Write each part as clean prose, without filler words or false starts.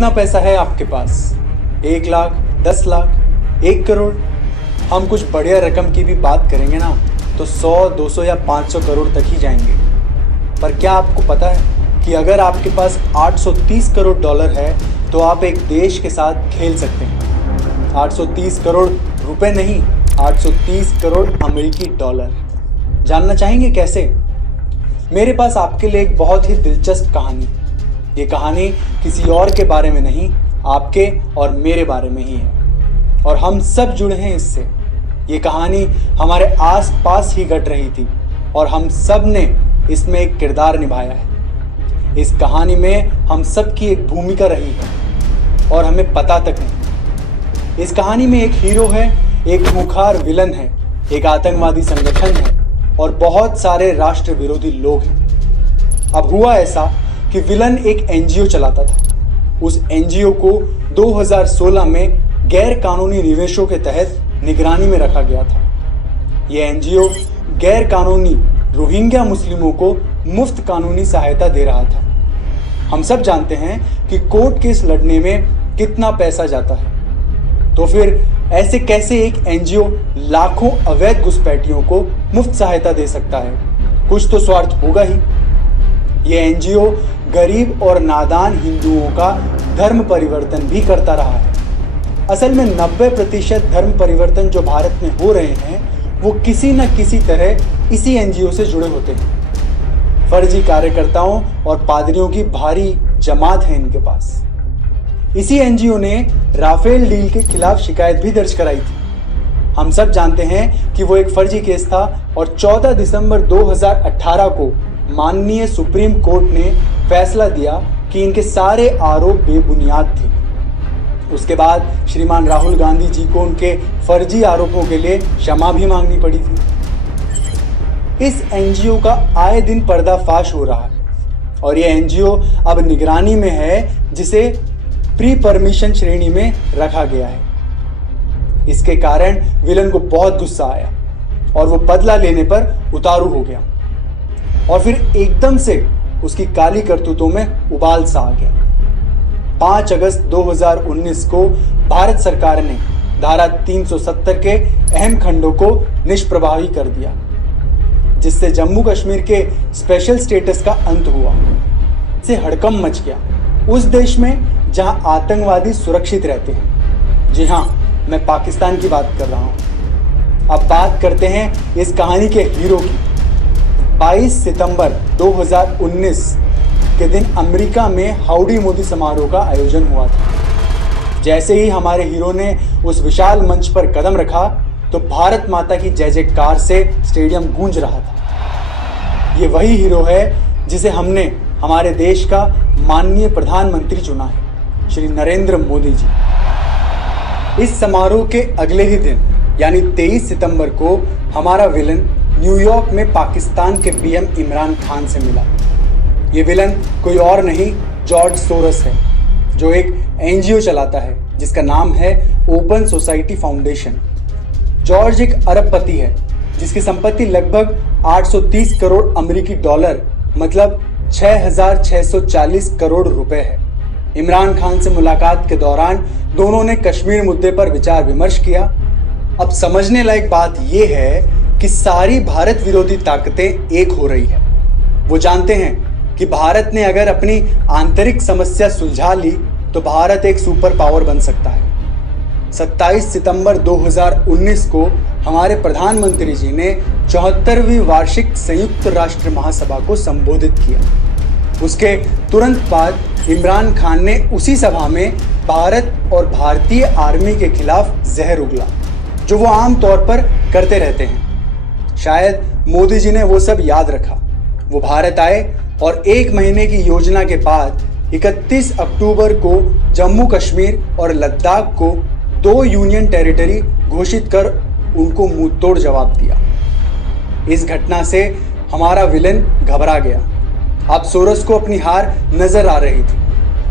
कितना पैसा है आपके पास? 1 लाख, 10 लाख, 1 करोड़? हम कुछ बढ़िया रकम की भी बात करेंगे ना तो 100, 200 या 500 करोड़ तक ही जाएंगे। पर क्या आपको पता है कि अगर आपके पास 830 करोड़ डॉलर है तो आप एक देश के साथ खेल सकते हैं। 830 करोड़ रुपए नहीं, 830 करोड़ अमेरिकी डॉलर। जानना चाहेंगे कैसे? मेरे पास आपके लिए एक बहुत ही दिलचस्प कहानी। ये कहानी किसी और के बारे में नहीं, आपके और मेरे बारे में ही है, और हम सब जुड़े हैं इससे। ये कहानी हमारे आस पास ही घट रही थी और हम सब ने इसमें एक किरदार निभाया है। इस कहानी में हम सब की एक भूमिका रही है और हमें पता तक नहीं। इस कहानी में एक हीरो है, एक खूंखार विलन है, एक आतंकवादी संगठन है और बहुत सारे राष्ट्र विरोधी लोग हैं। अब हुआ ऐसा कि विलन एक एनजीओ चलाता था। उस एनजीओ को 2016 में गैर कानूनी निवेशों के तहत निगरानी में रखा गया था। यह एनजीओ गैर कानूनी रोहिंग्या मुस्लिमों को मुफ्त कानूनी सहायता दे रहा था। हम सब जानते हैं कि कोर्ट केस लड़ने में कितना पैसा जाता है, तो फिर ऐसे कैसे एक एनजीओ लाखों अवैध घुसपैठियों को मुफ्त सहायता दे सकता है? कुछ तो स्वार्थ होगा ही। यह एनजीओ गरीब और नादान हिंदुओं का धर्म परिवर्तन भी करता रहा है। असल में 90% धर्म परिवर्तन जो भारत में हो रहे हैं वो किसी न किसी तरह इसी एनजीओ से जुड़े होते हैं। फर्जी कार्यकर्ताओं और पादरियों की भारी जमात है इनके पास। इसी एनजीओ ने राफेल डील के खिलाफ शिकायत भी दर्ज कराई थी। हम सब जानते हैं कि वो एक फर्जी केस था और 14 दिसंबर 2018 को माननीय सुप्रीम कोर्ट ने फैसला दिया कि इनके सारे आरोप बेबुनियाद थे। उसके बाद श्रीमान राहुल गांधी जी को उनके फर्जी आरोपों के लिए क्षमा भी मांगनी पड़ी थी। इस एनजीओ का आए दिन पर्दाफाश हो रहा है और यह एनजीओ अब निगरानी में है, जिसे प्री परमिशन श्रेणी में रखा गया है। इसके कारण विलन को बहुत गुस्सा आया और वो बदला लेने पर उतारू हो गया और फिर एकदम से उसकी काली करतूतों में उबाल सा आ गया। 5 अगस्त 2019 को भारत सरकार ने धारा 370 के अहम खंडों को निष्प्रभावी कर दिया, जिससे जम्मू कश्मीर के स्पेशल स्टेटस का अंत हुआ। इससे हड़कंप मच गया उस देश में जहां आतंकवादी सुरक्षित रहते हैं। जी हाँ, मैं पाकिस्तान की बात कर रहा हूं। अब बात करते हैं इस कहानी के हीरो की। 22 सितंबर 2019 के दिन अमेरिका में हाउडी मोदी समारोह का आयोजन हुआ था। जैसे ही हमारे हीरो ने उस विशाल मंच पर कदम रखा तो भारत माता की जय जयकार से स्टेडियम गूंज रहा था। ये वही हीरो है जिसे हमने हमारे देश का माननीय प्रधानमंत्री चुना है, श्री नरेंद्र मोदी जी। इस समारोह के अगले ही दिन यानी 23 सितंबर को हमारा विलन न्यूयॉर्क में पाकिस्तान के पीएम इमरान खान से मिला। ये विलन कोई और नहीं, जॉर्ज सोरस है, जो एक एनजीओ चलाता है जिसका नाम है ओपन सोसाइटी फाउंडेशन। जॉर्ज एक अरबपति है जिसकी संपत्ति लगभग 830 करोड़ अमेरिकी डॉलर मतलब 6,640 करोड़ रुपए है। इमरान खान से मुलाकात के दौरान दोनों ने कश्मीर मुद्दे पर विचार विमर्श किया। अब समझने लायक बात यह है कि सारी भारत विरोधी ताकतें एक हो रही है। वो जानते हैं कि भारत ने अगर अपनी आंतरिक समस्या सुलझा ली तो भारत एक सुपर पावर बन सकता है। 27 सितंबर 2019 को हमारे प्रधानमंत्री जी ने 74वीं वार्षिक संयुक्त राष्ट्र महासभा को संबोधित किया। उसके तुरंत बाद इमरान खान ने उसी सभा में भारत और भारतीय आर्मी के खिलाफ जहर उगला, जो वो आम तौर पर करते रहते हैं। शायद मोदी जी ने वो सब याद रखा। वो भारत आए और 1 महीने की योजना के बाद 31 अक्टूबर को जम्मू कश्मीर और लद्दाख को 2 यूनियन टेरिटरी घोषित कर उनको मुंह तोड़ जवाब दिया। इस घटना से हमारा विलेन घबरा गया। अब सोरस को अपनी हार नजर आ रही थी।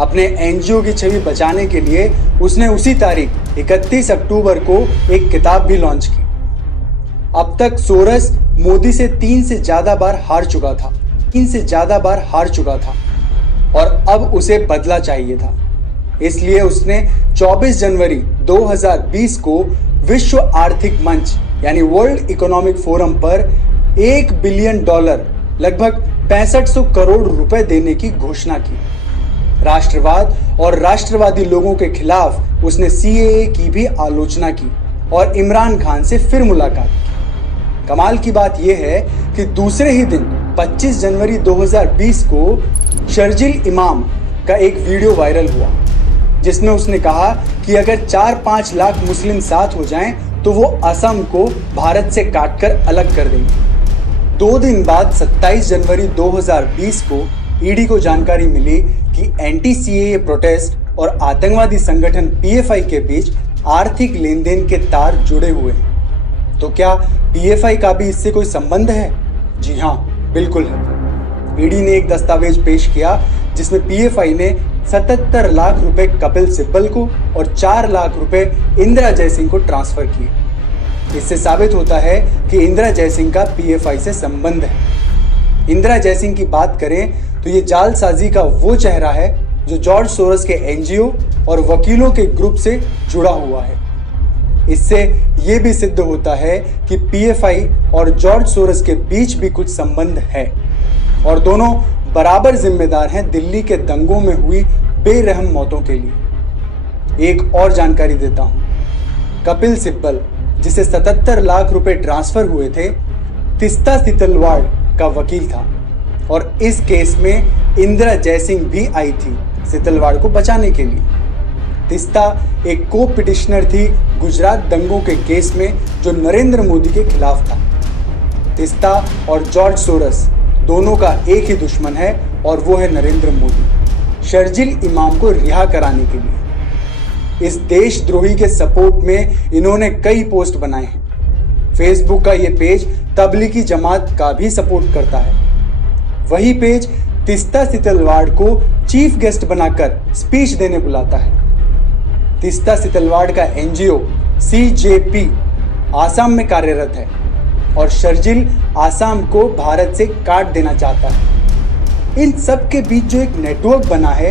अपने एनजीओ की छवि बचाने के लिए उसने उसी तारीख 31 अक्टूबर को एक किताब भी लॉन्च की। अब तक सोरस मोदी से 3 से ज्यादा बार हार चुका था और अब उसे बदला चाहिए था। इसलिए उसने 24 जनवरी 2020 को विश्व आर्थिक मंच यानी वर्ल्ड इकोनॉमिक फोरम पर $1 बिलियन लगभग 6500 करोड़ रुपए देने की घोषणा की। राष्ट्रवाद और राष्ट्रवादी लोगों के खिलाफ उसने सीएए की भी आलोचना की और इमरान खान से फिर मुलाकात की। कमाल की बात यह है कि दूसरे ही दिन 25 जनवरी 2020 को शर्जिल इमाम का एक वीडियो वायरल हुआ जिसमें उसने कहा कि अगर 4-5 लाख मुस्लिम साथ हो जाएं तो वो असम को भारत से काटकर अलग कर देंगे। 2 दिन बाद 27 जनवरी 2020 को ईडी को जानकारी मिली कि एंटी सीएए प्रोटेस्ट और आतंकवादी संगठन पीएफआई के बीच आर्थिक लेन देन के तार जुड़े हुए हैं। तो क्या पीएफआई का भी इससे कोई संबंध है? जी हाँ, बिल्कुल है। ईडी ने एक दस्तावेज पेश किया जिसमें पीएफआई ने 77 लाख रुपए कपिल सिब्बल को और 4 लाख रुपए इंदिरा जयसिंह को ट्रांसफर किए। इससे साबित होता है कि इंदिरा जयसिंह का पीएफआई से संबंध है। इंदिरा जयसिंह की बात करें तो ये जालसाजी का वो चेहरा है जो जॉर्ज सोरस के एनजीओ और वकीलों के ग्रुप से जुड़ा हुआ है। इससे ये भी सिद्ध होता है कि पीएफआई और जॉर्ज सोरस के बीच भी कुछ संबंध है और दोनों बराबर जिम्मेदार हैं दिल्ली के दंगों में हुई बेरहम मौतों के लिए। एक और जानकारी देता हूं। कपिल सिब्बल, जिसे 77 लाख रुपए ट्रांसफर हुए थे, तिस्ता सितलवाड़ का वकील था और इस केस में इंदिरा जयसिंह भी आई थी सितलवाड़ को बचाने के लिए। तिस्ता एक को पिटिशनर थी गुजरात दंगों के केस में जो नरेंद्र मोदी के खिलाफ था। तिस्ता और जॉर्ज सोरस दोनों का एक ही दुश्मन है और वो है नरेंद्र मोदी। शर्जिल इमाम को रिहा कराने के लिए इस देशद्रोही के सपोर्ट में इन्होंने कई पोस्ट बनाए हैं। फेसबुक का ये पेज तबलीगी जमात का भी सपोर्ट करता है। वही पेज तिस्ता सितलवाड़ को चीफ गेस्ट बनाकर स्पीच देने बुलाता है। तिस्ता सितलवाड़ का एनजीओ सीजेपी आसाम में कार्यरत है और शर्जिल आसाम को भारत से काट देना चाहता है। इन सब के बीच जो एक नेटवर्क बना है,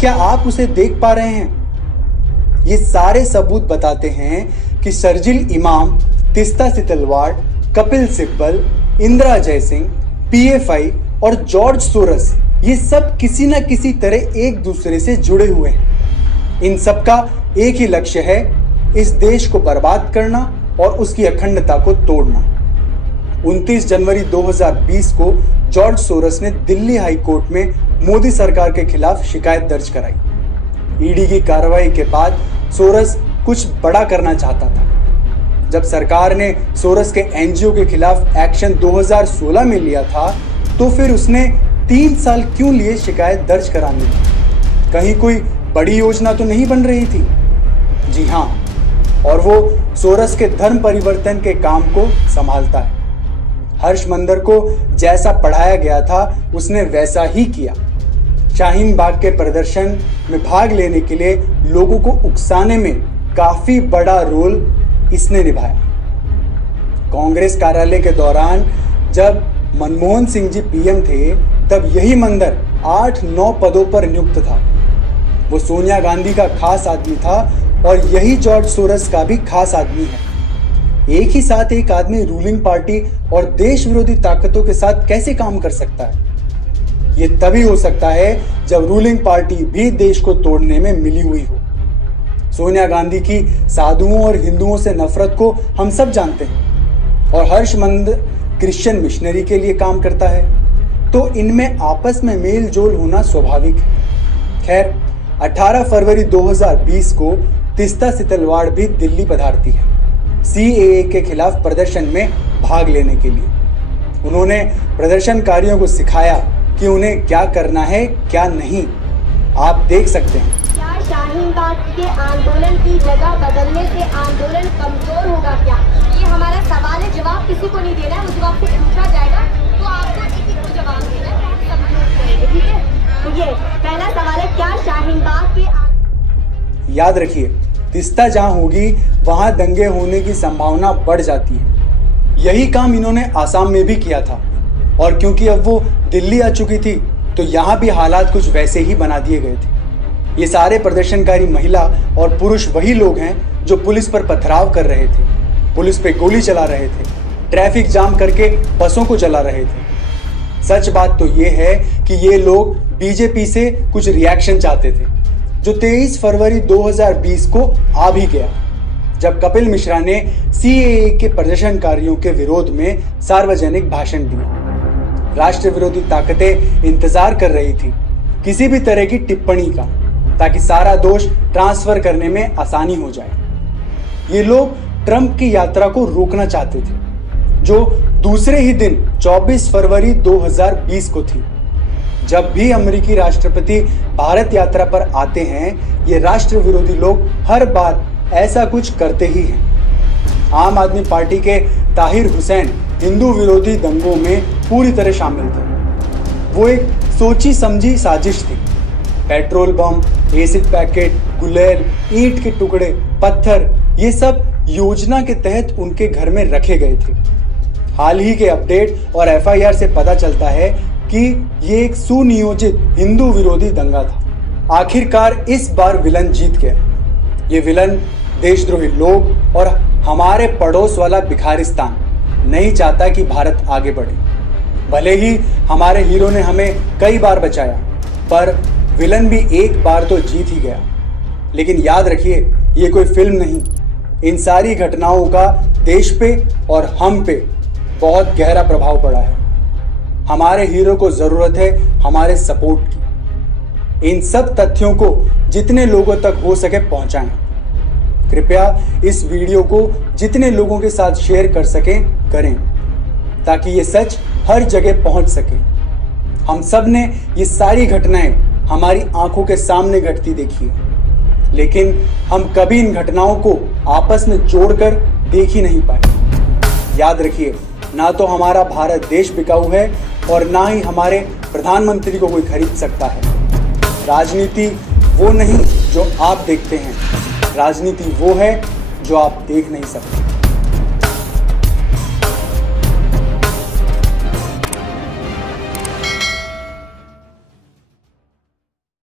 क्या आप उसे देख पा रहे हैं? ये सारे सबूत बताते हैं कि शर्जिल इमाम, तिस्ता सितलवाड़, कपिल सिब्बल, इंदिरा जयसिंह, पीएफआई और जॉर्ज सोरस ये सब किसी न किसी तरह एक दूसरे से जुड़े हुए हैं। इन सब का एक ही लक्ष्य है, इस देश को बर्बाद करना और उसकी अखंडता को तोड़ना। 29 जनवरी 2020 को जॉर्ज सोरस ने दिल्ली हाई कोर्ट में मोदी सरकार के खिलाफ शिकायत दर्ज कराई। ईडी की कार्रवाई के बाद सोरस कुछ बड़ा करना चाहता था। जब सरकार ने सोरस के एनजीओ के खिलाफ एक्शन 2016 में लिया था तो फिर उसने 3 साल क्यों लिए शिकायत दर्ज कराने में? कहीं कोई बड़ी योजना तो नहीं बन रही थी? जी हाँ, और वो सोरस के धर्म परिवर्तन के काम को संभालता है। हर्ष मंदर को जैसा पढ़ाया गया था उसने वैसा ही किया। शाहीन बाग के प्रदर्शन में भाग लेने के लिए लोगों को उकसाने में काफी बड़ा रोल इसने निभाया। कांग्रेस कार्यालय के दौरान जब मनमोहन सिंह जी पीएम थे तब यही मंदर 8-9 पदों पर नियुक्त था। वो सोनिया गांधी का खास आदमी था और यही जॉर्ज सोरस का भी खास आदमी है। एक ही साथ एक आदमी रूलिंग पार्टी और देश विरोधी ताकतों के साथ कैसे काम कर सकता है? ये तभी हो सकता है जब रूलिंग पार्टी भी देश को तोड़ने में मिली हुई हो। सोनिया गांधी की साधुओं और हिंदुओं से नफरत को हम सब जानते हैं और हर्ष मंदर क्रिश्चियन मिशनरी के लिए काम करता है, तो इनमें आपस में मेल जोल होना स्वाभाविक है। खैर, 18 फरवरी 2020 को तिस्ता सितलवाड़ भी दिल्ली पधारती है सीएए के खिलाफ प्रदर्शन में भाग लेने के लिए। उन्होंने प्रदर्शनकारियों को सिखाया कि उन्हें क्या करना है क्या नहीं। आप देख सकते हैं। क्या शाहीन बाग के आंदोलन की जगह बदलने से आंदोलन कमजोर होगा क्या? ये हमारा सवाल है, जवाब किसी को नहीं देना है। उस जवाब से पूछा जाएगा तो आपको एक को जवाब देना है, आप सब लोग करेंगे, ठीक है? तो ये पहला सवाल है, क्या शाहीन बाग के याद रखिए, तिस्ता जहां होगी वहां दंगे होने की संभावना बढ़ जाती है। यही काम इन्होंने आसाम में भी किया था और क्योंकि अब वो दिल्ली आ चुकी थी तो यहां भी हालात कुछ वैसे ही बना दिए गए थे। ये सारे प्रदर्शनकारी महिला और पुरुष वही लोग हैं जो पुलिस पर पथराव कर रहे थे, पुलिस पे गोली चला रहे थे, ट्रैफिक जाम करके बसों को जला रहे थे। सच बात तो ये है कि ये लोग बीजेपी से कुछ रिएक्शन चाहते थे, जो 23 फरवरी 2020 को आ भी गया, जब कपिल मिश्रा ने सीएए के प्रदर्शनकारियों के विरोध में सार्वजनिक भाषण दिया। राष्ट्र विरोधी ताकतें इंतजार कर रही थी किसी भी तरह की टिप्पणी का, ताकि सारा दोष ट्रांसफर करने में आसानी हो जाए। ये लोग ट्रंप की यात्रा को रोकना चाहते थे, जो दूसरे ही दिन 24 फरवरी 2020 को थी। जब भी अमेरिकी राष्ट्रपति भारत यात्रा पर आते हैं, ये राष्ट्र विरोधी लोग हर बार ऐसा कुछ करते ही हैं। आम आदमी पार्टी के ताहिर हुसैन हिंदू विरोधी दंगों में पूरी तरह शामिल थे। वो एक सोची समझी साजिश थी। पेट्रोल बम, एसिड पैकेट, गुलेल, ईंट के टुकड़े, पत्थर, ये सब योजना के तहत उनके घर में रखे गए थे। हाल ही के अपडेट और एफआईआर से पता चलता है कि ये एक सुनियोजित हिंदू विरोधी दंगा था। आखिरकार इस बार विलन जीत गया। ये विलन देशद्रोही लोग और हमारे पड़ोस वाला भिखारिस्तान नहीं चाहता कि भारत आगे बढ़े। भले ही हमारे हीरो ने हमें कई बार बचाया, पर विलन भी एक बार तो जीत ही गया। लेकिन याद रखिए, ये कोई फिल्म नहीं। इन सारी घटनाओं का देश पे और हम पे बहुत गहरा प्रभाव पड़ा है। हमारे हीरो को जरूरत है हमारे सपोर्ट की। इन सब तथ्यों को जितने लोगों तक हो सके पहुंचाएं। कृपया इस वीडियो को जितने लोगों के साथ शेयर कर सकें करें, ताकि ये सच हर जगह पहुंच सके। हम सब ने ये सारी घटनाएं हमारी आंखों के सामने घटती देखी है, लेकिन हम कभी इन घटनाओं को आपस में जोड़कर देख ही नहीं पाए। याद रखिए, ना तो हमारा भारत देश बिकाऊ है और ना ही हमारे प्रधानमंत्री को कोई खरीद सकता है। राजनीति वो नहीं जो आप देखते हैं, राजनीति वो है जो आप देख नहीं सकते।